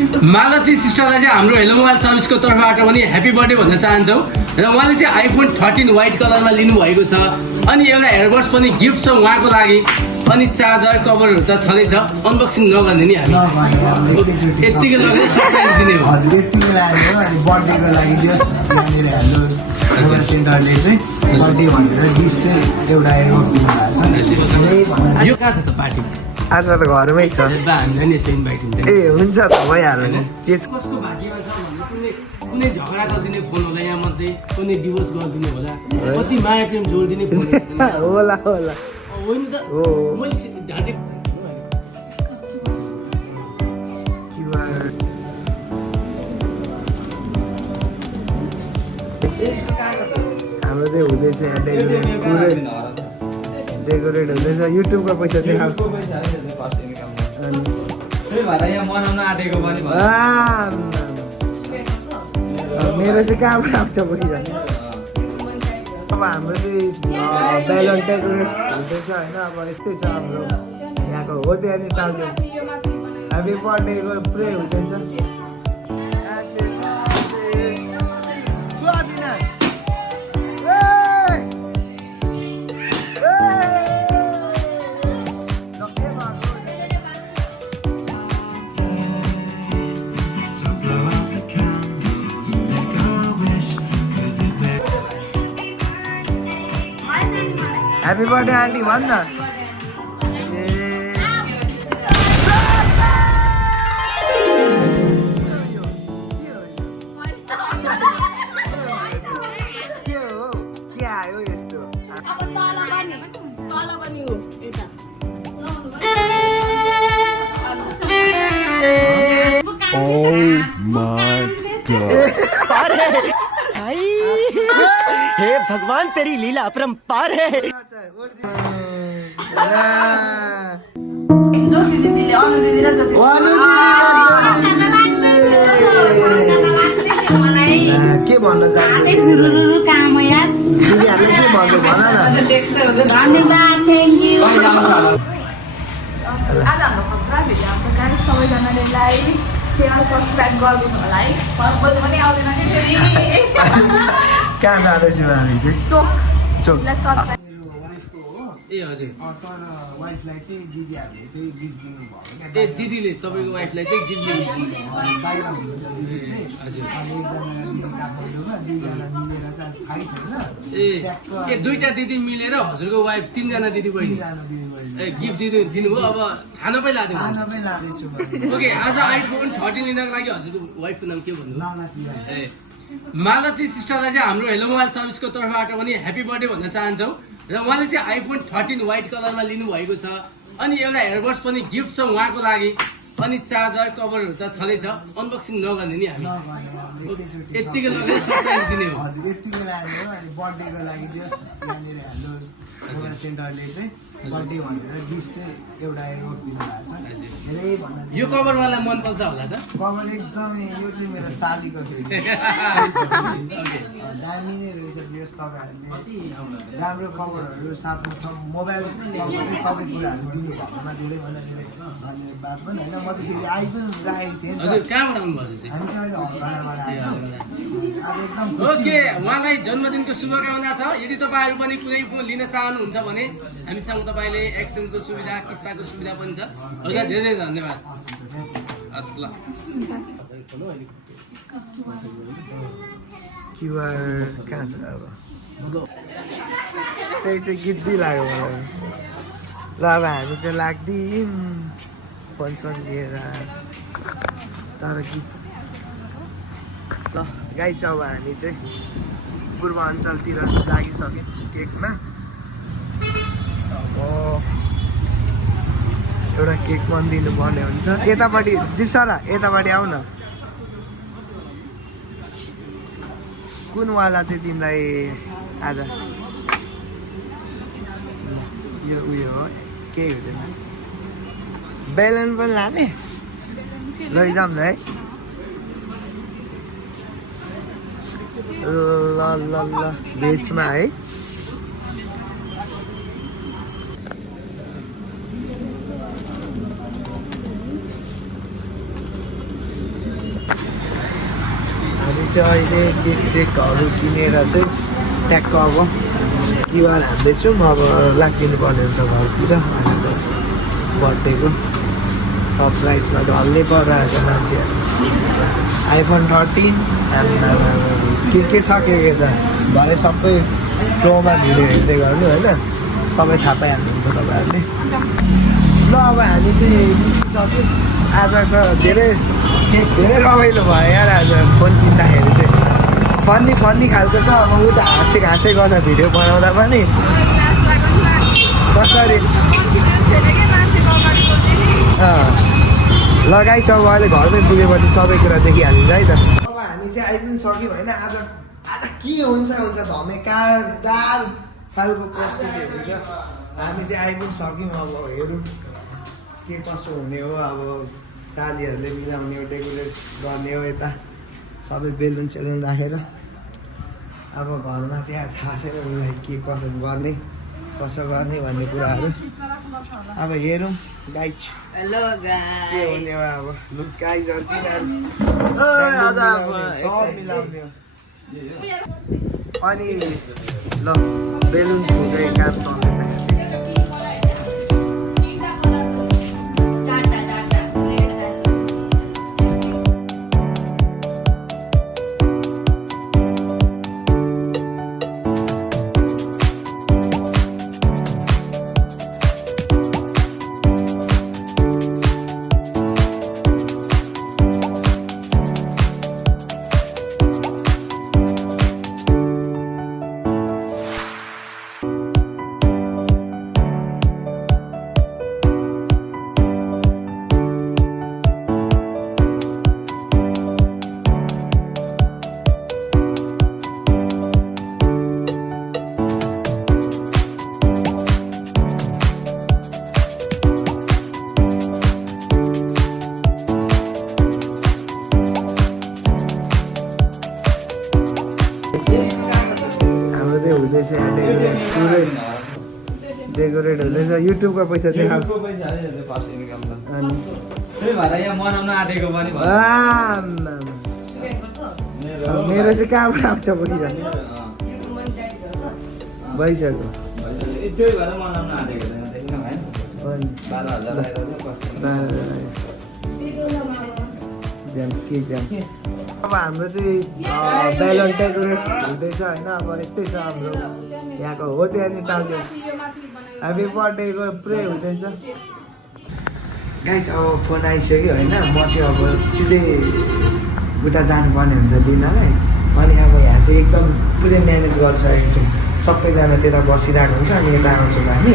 मालती सिस्टरलाई चाहिँ हाम्रो hello mobile सर्भिसको तर्फबाट पनि ह्याप्पी बर्थडे भन्न चाहन्छौँ र उहाँले चाहिँ आइफोन 13 व्हाइट कलरमा लिनुभएको छ अनि एउटा एयरबड्स पनि गिफ्ट छ उहाँको लागि अनि चार्जर कभरहरू त छँदैछ अनबक्सिङ नगर्ने नि हामी यतिकै लगेर सरप्राइज दिने हो हजुर यतिकै लाग्यो अनि बर्थडेको लागि दियोस् यहाँनिर हेलो मोबाइल सेन्टरले चाहिँ बर्थडे भनेर गिफ्ट चाहिँ एउटा एयरबड्स दिनुभएको छ धेरै भन्दा यो कहाँ छ त पार्टी आज त घरमै छ हामीलाई नि यसो इन्भाइट हुन्छ ए हुन्छ त भइहाल्यो नि के छ कसको भाग्यमा छ भने कुनै झगडा गरिदिने फोन होला यहाँ मध्ये कुनै डिभोर्स गरिदिने होला कति माया प्रेम जोडिदिने फोन होला होला होइन त हो मैले ढाँटे हाम्रो चाहिँ हुँदैछ यहाँ डेकोरेट हुँदैछ युट्युबको पैसा देखाएको मेरो चाहिँ कहाँबाट आउँछ पैसा अब हाम्रो चाहिँ बेलुन डेकोरेट हुँदैछ होइन अब यस्तै छ हाम्रो यहाँको हो त्यहाँनिर टाल्नु ह्याप्पी बर्थडेको प्रे हुँदैछ ह्याप्पी बर्थडे आन्टी भन् न के हो के आयो यस्तो हे भगवान तेरी लीला अपरंपार है के भन्न चाहन्छु दिदीहरूले के भन्नु भन न आज हाम्रो खतरा भिडियो आउँछ गाइस सबैजनाले लाइक सेयर सब्सक्राइब गरिदिनु होला है पर्पल पनि आउँदैन नि फेरि कहाँ जाँदैछौँ हामी चाहिँ चोक चोक ए हजुर तर वाइफलाई चाहिँ दिदीहरूले चाहिँ गिफ्ट दिनुभयो ए दिदीले तपाईँको वाइफलाई चाहिँ गिफ्ट दिनु बाहिर हुनुहुन्छ दिदी चाहिँ हजुर अनि एकजना दिदी काठमाडौँमा दुईजना मिलेर चाहिँ थाहै छैन ए दुईटा दिदी मिलेर हजुरको वाइफ तीनजना दिदी बहिनी तिनजना दिदी बहिनी ए गिफ्ट दिनुभयो अब खान पै लादिनु खानमै लाँदैछु म ओके आज आइफोन 13 लिनको लागि हजुरको वाइफको नाम के भन्नु मालती राई। ए मालती सिस्टरलाई चाहिँ हाम्रो हेलो मोबाइल सर्भिसको तर्फबाट पनि ह्याप्पी बर्थडे भन्न चाहन्छौँ र उहाँले चाहिँ आइफोन 13 व्हाइट कलरमा लिनुभएको छ अनि एउटा एयरबड्स पनि गिफ्ट छ उहाँको लागि अनि चार्जर कभरहरू त छँदैछ अनबक्सिङ नगर्ने नि हामी यतिकै लगेर सरप्राइज दिने हो हजुर यतिकै लाग्यो अनि बर्थडेको लागि दियोस् यहाँनिर हेलो मोबाइल सेन्टरले चाहिँ बर्थडे भनेर गिफ्ट चाहिँ एउटा एयरबड्स दिनुभएको छ धेरै भन्दा यो कभर मलाई मनपर्छ होला त कभर एकदमै यो चाहिँ मेरो सालीको फेरि दामी नै रहेछ दियोस् तपाईँहरूले राम्रो कभरहरू साथमा सब मोबाइल चाहिँ सबै कुराहरू दिनुभएकोमा धेरैभन्दा धेरै धन्यवाद पनि होइन म चाहिँ फेरि आइ पनि राखेको थिएँ नि हजुर त कहाँबाट आउनुभयो चाहिँ हामी चाहिँ अहिले हलगडाबाट आएको आज एकदम ओके उहाँलाई जन्मदिनको शुभकामना छ यदि तपाईँहरू पनि कुनै फोन लिन चाहनुहुन्छ भने हामीसँग तपाईँले एक्सचेन्जको सुविधा किस्ताको सुविधा पनि छ हजुर धेरै धन्यवाद हस् ल क्युआर कहाँ छ अब त्यही चाहिँ गिद्दी लाग्यो मलाई ल अब हामी चाहिँ लाग्दियौँ फोनसोन लिएर तर गीत ल गाई छ अब हामी चाहिँ पूर्वाञ्चलतिर लागिसक्यौँ केकमा अब एउटा केक पनि दिनुपर्ने हुन्छ यतापट्टि दिप्सारा यतापट्टि आऊ न कुनवाला चाहिँ तिमीलाई आज यो उयो हो केही हुँदैन बेलुन पनि लाने लैजाऊँ न है ल ल ल भेजमा है चाहिँ अहिले केक सेकहरू किनेर चाहिँ ट्याक्क अब तिहार हान्दैछौँ अब लाग्दिनु पर्ने हुन्छ घरतिर बर्थडेको सरप्राइजमा त हल्लै परिरहेको मान्छेहरू आइफोन 13 के छ के छ भरे सबै प्रोमा भिडियो हेर्दै गर्नु होइन सबै थाहा पाइहाल्नुहुन्छ तपाईँहरूले ल अब हामी चाहिँ निस्किसक्यौँ आज त धेरै रमाइलो भयो यार आज फोन किन्दाखेरि चाहिँ फन्नी खालको छ अब ऊ त हाँसै गर्छ भिडियो बनाउँदा पनि कसरी लगाइ छ अब अहिले घरमै पुगेपछि सबै कुरा देखिहालिन्छ है त अब हामी चाहिँ आइपुग्नु सक्यौँ होइन आज के हुन्छ धमेकादार खालको प्रस्तुति हुन्छ हामी चाहिँ आइपुग्नु सक्यौँ अब हेरौँ के कसो हुने हो अब सालीहरूले मिलाउने हो डेकोरेट गर्ने हो यता सबै बेलुन सेलुन राखेर अब घरमा चाहिँ थाहा छैन उसलाई के कसो गर्ने भन्ने कुराहरू अब हेरौँ गाइज हेलो गाइस के हुने हो अब लुक गाइज सब मिलाउने हो अनि ल बेलुन फुल्दै काम चल्दैछ यहाँ चाहिँ हुँदैछ पुरै डेकोरेट हुँदैछ युट्युबको पैसा देखाउ अनि मेरो चाहिँ कहाँबाट आउँछ बोकिजाने भइसक्यो अब हाम्रो चाहिँ बेलुन डेकोरेट हुँदैछ होइन अब यस्तै छ हाम्रो यहाँको हो त्यहाँनिर टाल्यो ह्याप्पी बर्थडेको पुरै हुँदैछ गाइस अब फोन आइसक्यो होइन म चाहिँ अब सिधै उता जानुपर्ने हुन्छ लिनलाई अनि अब यहाँ चाहिँ एकदम पुरै म्यानेज गरिसकेको छु सबैजना त्यता बसिरहेको हुन्छ अनि यता आउँछौँ हामी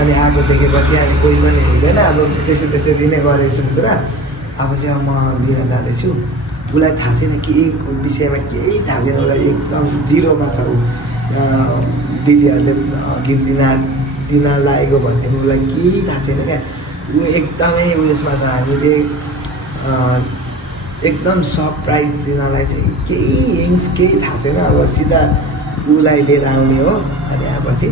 अनि आएको देखेपछि हामी कोही पनि हुँदैन अब त्यसै नै गरेको छु कुरा अब चाहिँ अब म लिन जाँदैछु उसलाई थाहा छैन केहीको विषयमा केही थाहा छैन उसलाई एकदम जिरोमा छ ऊ दिदीहरूले गिफ्ट दिन लागेको भन्ने उसलाई केही थाहा छैन क्या ऊ एकदमै उयसमा छ हामी चाहिँ एकदम सरप्राइज दिनलाई चाहिँ केही थाहा छैन अब सिधा उसलाई लिएर आउने हो अनि आएपछि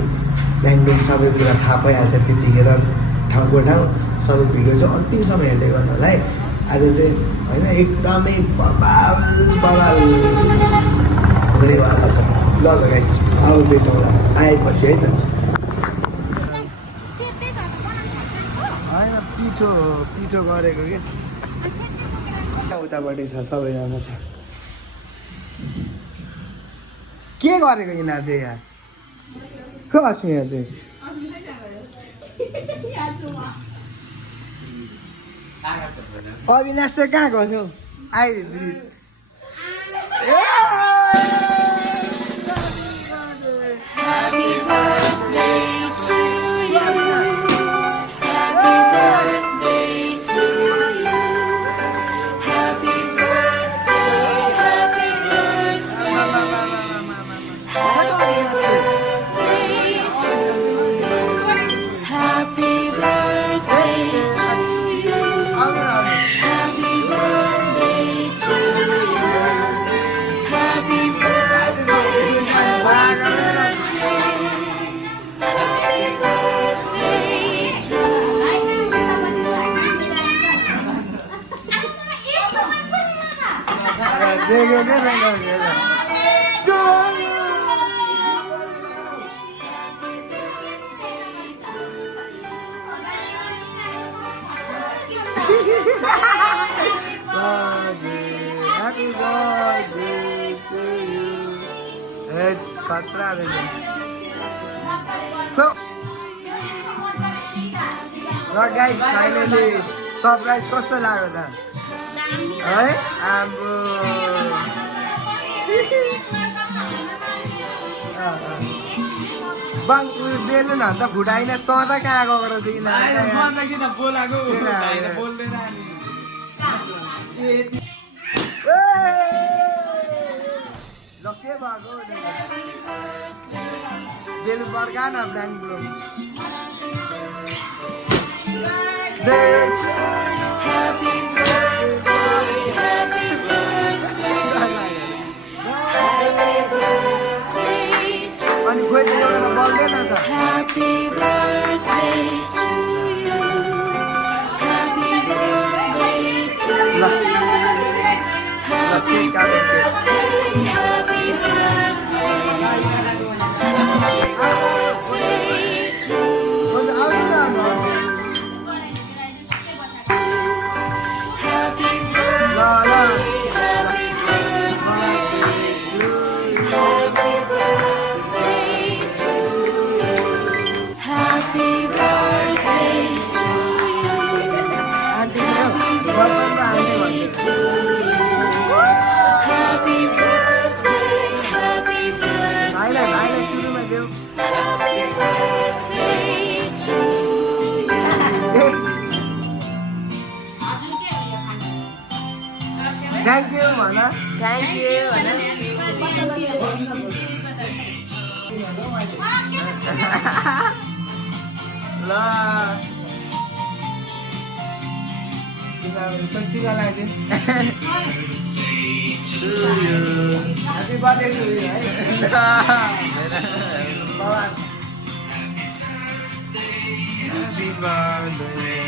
ब्यान्डुङ सबै कुरा थाहा पाइहाल्छ त्यतिखेर ठाउँको ठाउँ सबै भिडियो चाहिँ अन्तिमसम्म हेर्दै गर्नु होला है आज चाहिँ होइन एकदमै बबाल हुनेवाला छ ल गाइस अब भेटौँला आएपछि है त होइन पिठो गरेको के उतापट्टि छ सबैजना छ के गरेको यिनीहरू चाहिँ यहाँ को अस्मिया चाहिँ अविनाश चाहिँ कहाँ गयो आइदिनु Happy birthday to you. Happy birthday to you. Happy birthday, happy birthday. Happy birthday to you. Happy birthday to you. Happy birthday to you. देखेको थिएँ रहेछ Happy birthday to you. खतरा रहेछ ल गाइज फाइनली सरप्राइज कस्तो लाग्यो त है अब बङ उयो बेलुनहरू त फुटाइनस् त त कहाँ गएको रहेछ ल के भएको बेलु बर्खा न bank Happy birthday, happy birthday, happy birthday to अनि खोइ त एउटा त बल्दैन त Happy birthday to you. Happy birthday to you. Happy birthday, happy birthday. Thank you, Mana. Thank you. La. Tinggal lagi. Happy birthday to you. Bawa. Happy birthday.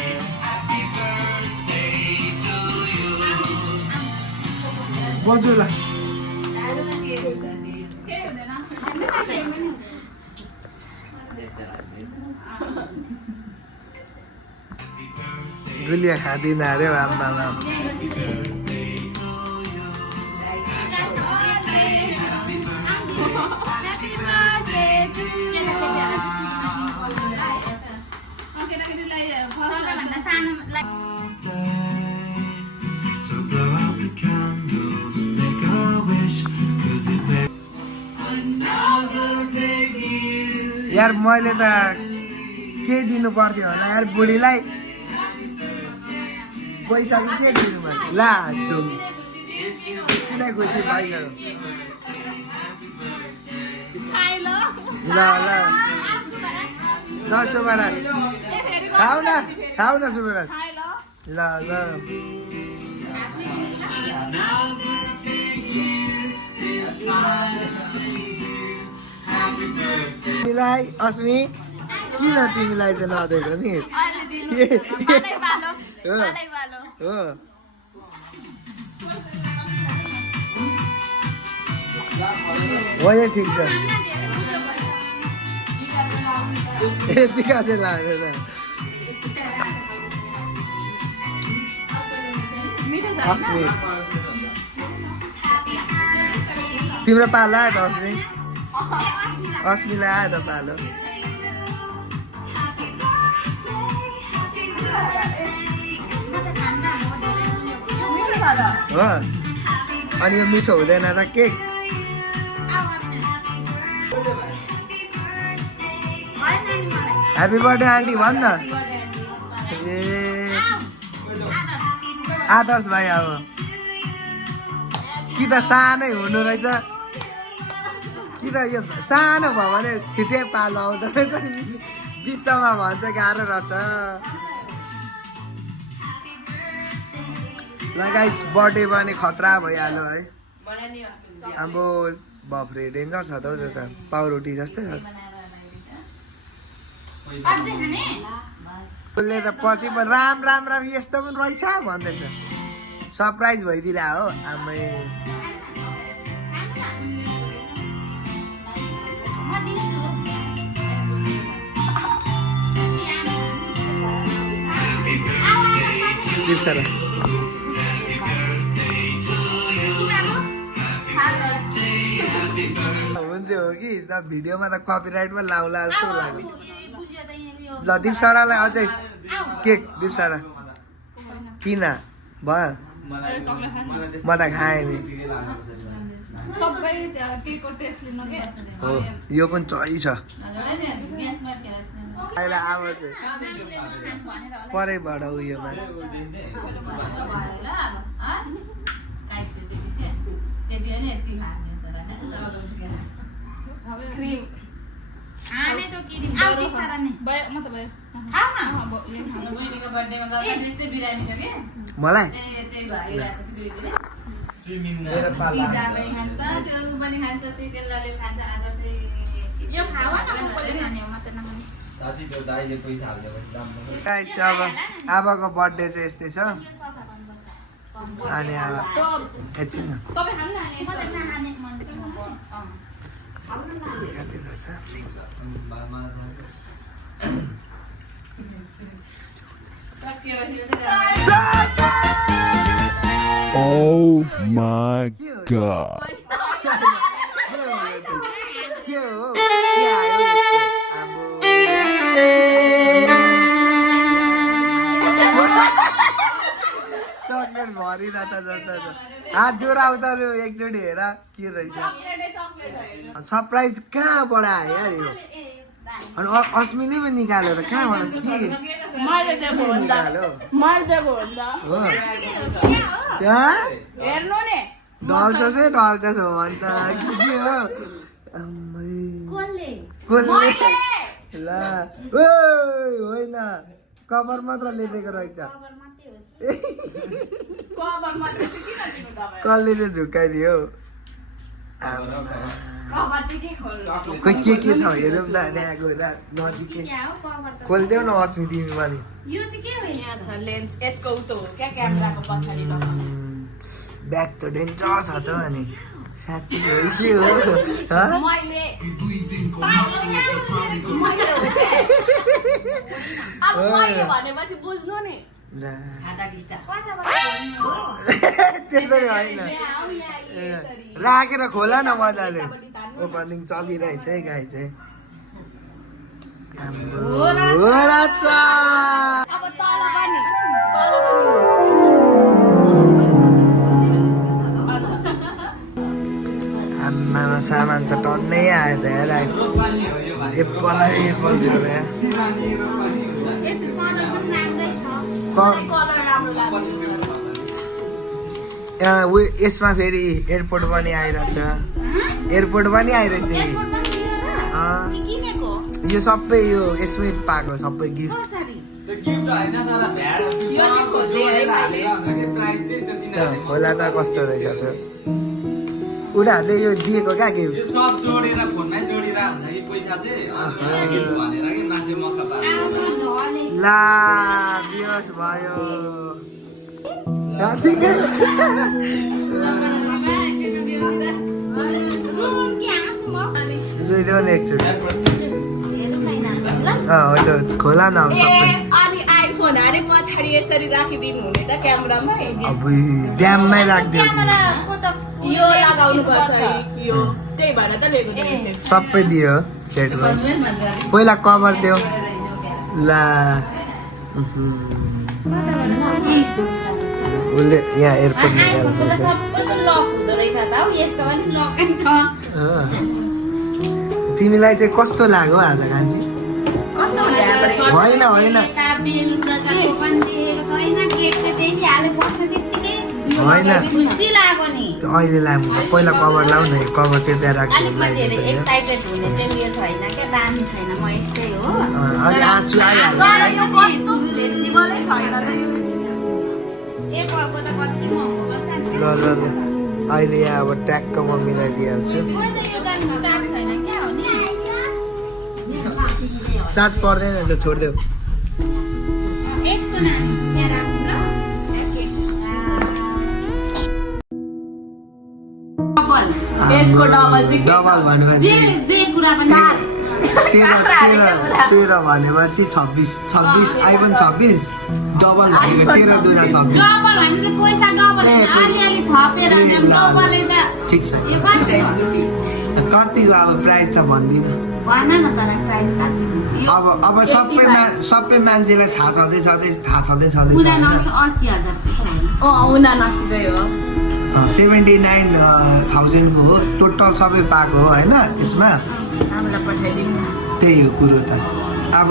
बजुला Gulia खाँदिन अरे आम्मा यार मैले त के दिनु पर्थ्यो होला यार बुढीलाई पैसा कि के दिनु पर्यो ला किन खुसी भइगयो ल ल ल सुबराज खाऊ न सुबराज ल ल तिमीलाई अस्मी किन तिमीलाई चाहिँ नदिएको नि हो यो ठिक छ यतिका चाहिँ लागेन अस्मी तिम्रो पालो आयो त अस्मी अस्मीलाई आयो त पालो हो अनि यो मिठो हुँदैन त केक ह्याप्पी बर्थडे आन्टी भन् न ए आदर्श भाइ अब कि त सानै हुनु रहेछ कि त यो सानो भयो भने छिट्टै पालो आउँदो रहेछ बिचमा भन्छ गाह्रो रहेछ ल गाइस बर्थडे पनि खतरा भइहाल्यो है अब बाफ्रे डेन्जर छ त हौ त्यो त पाउरोटी जस्तै छ उसले त पछि राम राम राम यस्तो पनि रहेछ भन्दैछ सरप्राइज भइदिला हो आमै दिप्सरा हुन्छ हो कि त भिडियोमा त कपिराइटमा लाउला जस्तो लाग्यो ल दिप्सरालाई अझै केक दिप्सरा किन भयो म त खाएँ नि सबै केकको टेस्ट लिनु के हो यो पनि चै छ अहिले अब चाहिँ परैबाट उयोमा क्रिम आने तो किरी आउ दिप्सरा ने भयो म त भयो खाऊ न बहिनीको बर्थडेमा गर्दा त्यस्तै बिरामी थियो कि मलाई त्यही भइरहेको थियो कि दुई मेरो पाला पिज्जा पनि खान्छ त्यो पनि खान्छ चिकन ललिपप खान्छ आज चाहिँ यो खाऊ न कोले खाने हो मात्र नखाने गाइस अब आबाको बर्थडे चाहिँ यस्तै छ अनि अब एकछिन न तपाईँ खानु न अनि मलाई नखाने मन सकिएपछि Oh my god. के हो के आयो यस्तो आम्बो चक्लेट भरिरहेछ जस्तो छ हात जोरा उतार्यो एकचोटि हेर के रहेछ सरप्राइज कहाँबाट आयो यार यो अनि अस्मिले पनि निकाल्यो त कहाँबाट के निकाल्यो मार्देको भन्दा हो त्यहाँ हेर्नु नि ढल्छ हो भन्छ के हो आम्मै कोले कसले ल ओ होइन कभर मात्र लिएको रहेछ खबर मात्रै हो कभर मात्रै चाहिँ किन दिनु तपाईँ कसले चाहिँ झुक्काइदियो कभर चाहिँ के खोल्नु खोइ के छ हेरौँ त त्यहाँ गएर नजिकै क्या हो खबर त खोलिदेऊ न अस्मि तिमी पनि यो चाहिँ के हो यहाँ छ लेन्स यसको उतो हो क्या क्यामेराको पछाडि लगाउनु ब्याग त डेन्जर छ त अनि साँच्ची हो के हो हँ? मैले अब मैले भनेपछि बुझ्नु नि ल खादा किस्ता त्यसरी होइन राखेर खोला न मजाले ओपनिङ चलिरहेछ है गाई चाहिँ हाम्रो हो राजा अब तल पनि आम्मामा सामान त टन्नै आयो त हेर एप्पल छ त यहाँ। यस्तो कलर पनि राम्रै छ कलर राम्रो लाग्छ यहाँ यसमा फेरि एयरपोर्ट पनि आइरहेछ एयरपोर्ट पनि आइरहेछ एयरपोर्टमा लिएर अँ, कि किनेको यो सबै यो यसमै पाएको सबै गिफ्ट कसरी होला त कस्तो रहेछ त उनीहरूले यो दिएको क्या गिफ्ट यो सब जोडेर फोनमै जोडिरा हुन्छ कि पैसा चाहिँ भनेर कि मान्छे मक्का पार्छ ला दिवस भयो ठिकै रुम के आँसु म रोइदेऊ न एकचोटि हेरौँ न यिनीहरू ल हो त खोला न अब सबै अनि आइफोन अरे पछाडि यसरी राखिदिनु हुने त क्यामेरामै अब ड्याममै राखिदियो क्यामेराको त यो लगाउनु पर्छ यो त्यही भएर त लिएको थिएँ सबै दियो सेट भयो पहिला कभर दियो ला उसले यहाँ एयरपोर्ट आइफोनको त सबैको लक हुँदो रहेछ त हौ यसको पनि लकै छ तिमीलाई चाहिँ कस्तो लाग्यो आज कान्छी कस्तो हुन्छ होइन होइन बिल प्रकारको पनि देखेको छैन केक चाहिँ देखिहाल्यो बस्न त्यत्तिकै होइन खुसी लाग्यो नि अहिले लामो पहिला कभर लाउ न कभर चाहिँ त्यहाँ अलिक राखिदिनु म धेरै लगाइदिनु एक्साइटेड हुने चाहिँ यो छैन क्या दामी छैन म यस्तै हो अलि आँसु आइहाल्यो तर है। यो कस्तो फ्लेक्सिबलै छैन त यो एप्पलको त कति महँगो पर्छ नि। ल ल ल अहिले यहाँ अब ट्याक्क म मिलाइदिइहाल्छु खोइ त यो त चार्ज छैन क्या हो नि चार्ज पर्दैन नि त छोडिदेऊ यसको नाम यहाँ राख्नु ल यसको डबल चाहिँ के छ? डबल भनेपछि जे कुरा पनि 13 भनेपछि 26 आइफोन 26 डबल भनेको 13 दुना 26 डबल भने त पैसा डबल अलिअलि थपेर डबलले त ठिक छ यो कति कतिको अब प्राइस त भन्दिनँ भन न तर प्राइस कति अब सबै मान्छेलाई थाहा छँदै पुरा 80,000 अँ 79 हो 79,000 को हो टोटल सबै पाएको हो होइन यसमा हामीलाई पठाइदिनु न। त्यही हो कुरो त अब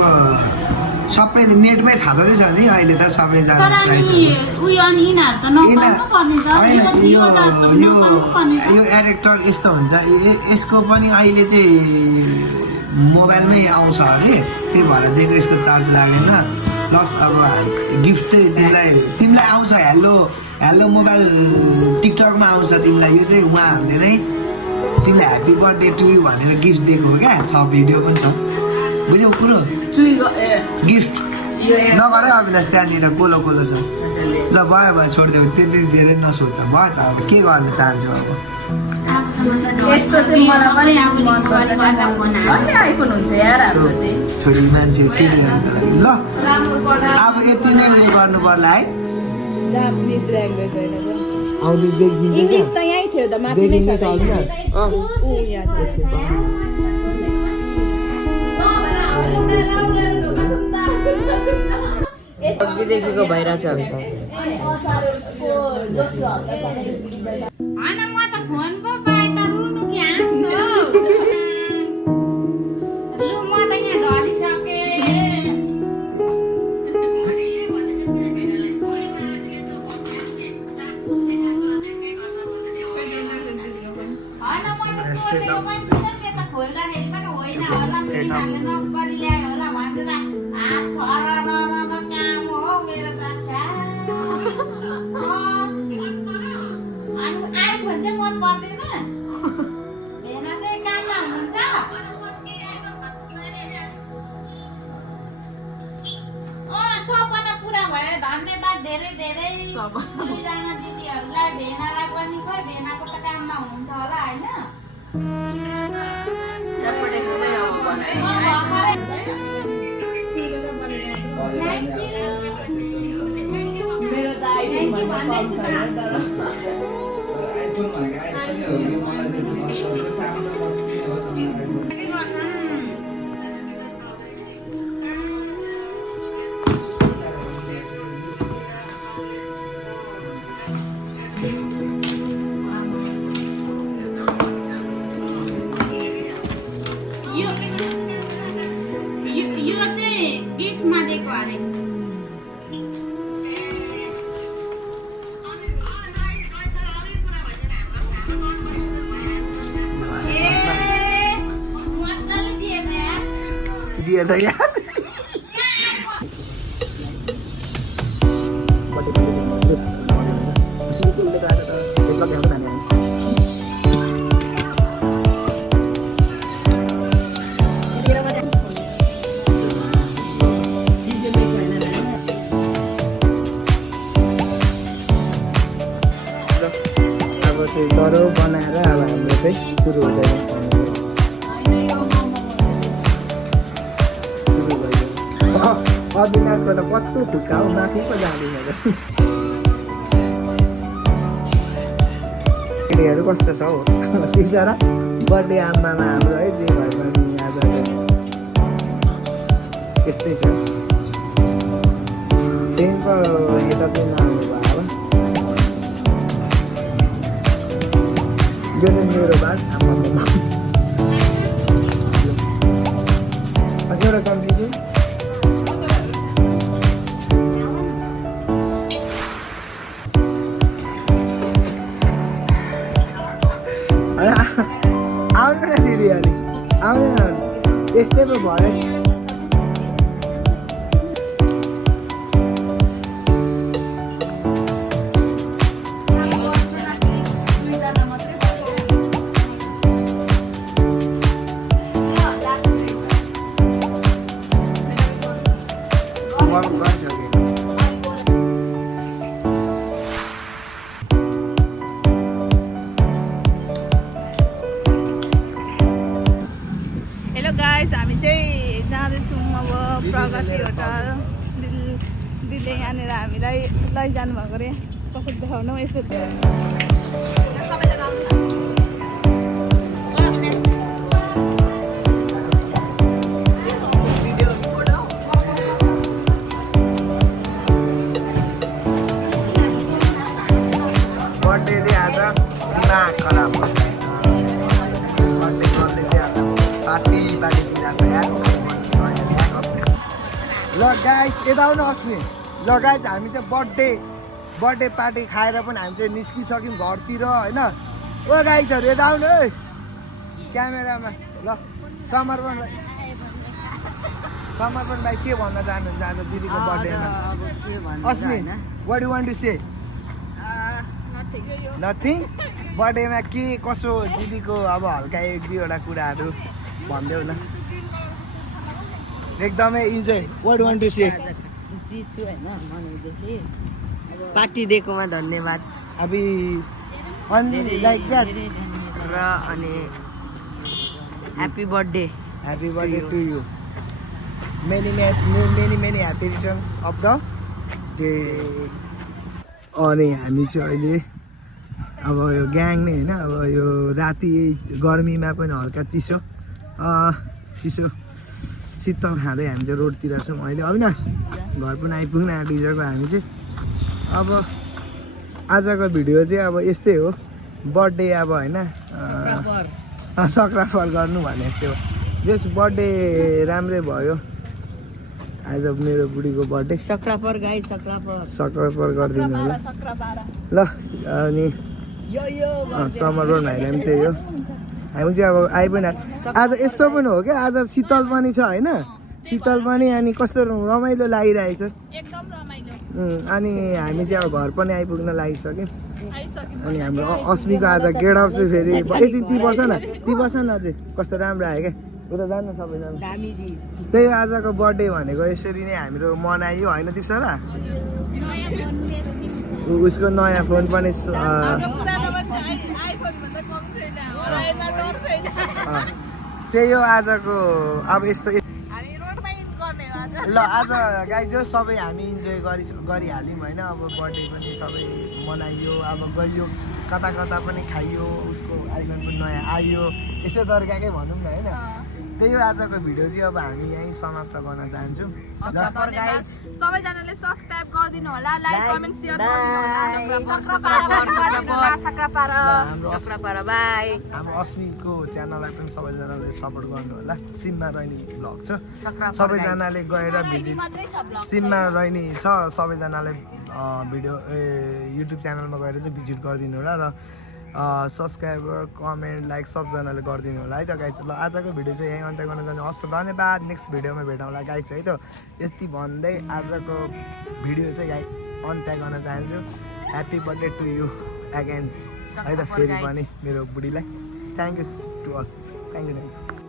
सबै नेटमै थाहा छँदैछ नि अहिले त सबैजना तर नि उयो अनि यिनीहरू त नपाउनु पर्ने त यो त नपाउनु पर्ने त यो क्यारेक्टर यस्तो हुन्छ यसको पनि अहिले चाहिँ मोबाइलमै आउँछ अरे त्यही भएर दिएको यसको चार्ज लागेन प्लस अब गिफ्ट चाहिँ तिमीलाई आउँछ हेलो मोबाइल टिकटकमा आउँछ तिमीलाई यो चाहिँ उहाँहरूले नै तिमीलाई ह्याप्पी बर्थडे टु यु भनेर गिफ्ट दिएको हो क्या छ भिडियो पनि छ बुझ्यौ कुरो गिफ्ट नगर है अविनाश त्यहाँनिर कोलो छ ल भयो छोडिदेऊ त्यति धेरै नसोच भयो त अब के गर्न चाहन्छु अब यस्तो चाहिँ मलाई पनि मन पर्छ भन्ने आइफोन हुन्छ यार हाम्रो चाहिँ छोरी मान्छे टिडीहरूको लागि ल अब यति नै उयो गर्नु पर्ला है जापानिज ल्याङ्ग्वेज होइन आउँदै इङ्ग्लिस त यहीँ थियो त माथि नै छ ऊ यहाँ छ अघिदेखिको भइरहेछ होइन म त फोन पो पाएँ त रुनु कि हाँस्नु लु म त यहाँ ढलिसकेँ खोल्दाखेरि पनि होइन होला तिमीहरूले नगरी ल्यायो होला भनेर हात थर काम हो मेरो त अनि आइफोन चाहिँ मन पर्दैन हेर्न चाहिँ काममा हुनुहुन्छ सपना पुरा भयो धन्यवाद धेरै धेरै दुईजना दिदीहरूलाई भेनालाई पनि खोइ भेनाको त काममा हुनुहुन्छ होला होइन मेरो त आइफोन भन्दा कम छैन तर यो चाहिँ गिफ्टमा दिएको अरे दिए त यार अब चाहिँ डरो बनाएर अब हाम्रो चाहिँ सुरु हुँदैन अविनाशको त कत्रो खुट्टा हो माथि पो जाँदैछ केटीहरू कस्तो छ हौ बिचरा बर्थडे आमामा हाम्रो है जे भए पनि आज यस्तै छ त्यहीँको यता चाहिँ नआउनु भयो अब यो चाहिँ मेरो बात आमामा एउटा कम्ती चाहिँ आउनु न दिदी अलि आउनु न यस्तै पो भयो गाइस हामी चाहिँ जाँदैछौँ अब प्रगति होटल दिदीले यहाँनिर हामीलाई लैजानु भएको अरे कसरी देखाउनु यस्तो सबैजना आउनु बर्थडे चाहिँ आज दिमाग खराब भयो बर्थडे गर्दै चाहिँ आज पार्टी दिइरहेको छ यार ल गाइस यता आउनु अस्मि ल गाइस हामी चाहिँ बर्थडे पार्टी खाएर पनि हामी चाहिँ निस्किसक्यौँ घरतिर होइन ओ गाइसहरू यता आउनु है क्यामेरामा ल समर्पण भाइ के भन्न चाहनुहुन्छ आज दिदीको बर्थडेमा अस्मि what you want to say nothing बर्थडेमा के कसो दिदीको अब हल्का 1-2वटा कुराहरू भनिदेऊ न एकदमै enjoy what want to say party दिएकोमा धन्यवाद अभी अन्ली लाइक द्याट र अनि happy birthday to you many happy return of the day अनि हामी चाहिँ अहिले अब यो ग्याङ नै होइन अब यो राति गर्मीमा पनि हल्का चिसो शीतल खाँदै हामी चाहिँ रोडतिर छौँ अहिले अविनाश घर पनि आइपुग्न आँटिसक्यो हामी चाहिँ अब आजको भिडियो चाहिँ अब यस्तै हो बर्थडे अब होइन सक्राफर गर्नु भने यस्तै हो जस बर्थडे राम्रै भयो आज मेरो बुढीको बर्थडे सक्राफर सक्राफर गरिदिनु होला ल अनि समर्पण भाइलाई पनि त्यही हो हामी चाहिँ अब आइ पनि आज यस्तो पनि हो क्या आज शीतल पनि छ होइन शीतल पनि अनि कस्तो रमाइलो लागिरहेछ अनि हामी चाहिँ अब घर पनि आइपुग्न लागिसक्यौँ अनि हाम्रो अस्मीको आज गेट अफ चाहिँ फेरि एकछिन ती बस न अझै कस्तो राम्रो आयो क्या उता जानु सबैजना त्यही आजको बर्थडे भनेको यसरी नै हाम्रो मनाइयो होइन दिप्स र उसको नयाँ फोन पनि त्यही हो आजको अब यस्तो ल आज गाइज जो सबै हामी इन्जोय गरिहाल्यौँ होइन अब बर्थडे पनि सबै मनाइयो अब गइयो कता कता पनि खाइयो उसको आइफोन पनि नयाँ आइयो यसो तरिकाकै भनौँ न होइन त्यही हो आजको भिडियो चाहिँ अब हामी यहीँ समाप्त गर्न चाहन्छौँ सबैजनाले सब्स्क्राइब गरिदिनु होला लाइक कमेन्ट सेयर हाम्रो अस्मीको च्यानललाई पनि सबैजनाले सपोर्ट गर्नु होला सिममा रहने भ्लग छ सबैजनाले गएर भिजिट सिममा रहने छ सबैजनाले भिडियो युट्युब च्यानलमा गएर चाहिँ भिजिट गरिदिनु होला र सब्सक्राइबर कमेन्ट लाइक सबजनाले गरिदिनु होला है त गाइस ल आजको भिडियो चाहिँ यहीँ अन्त्य गर्न चाहन्छु हस् त धन्यवाद नेक्स्ट भिडियोमा भेटौँला गाइस है त यति भन्दै आजको भिडियो चाहिँ यहीँ अन्त्य गर्न चाहन्छु happy birthday to you again है त फेरि पनि मेरो बुढीलाई thank you to all thank you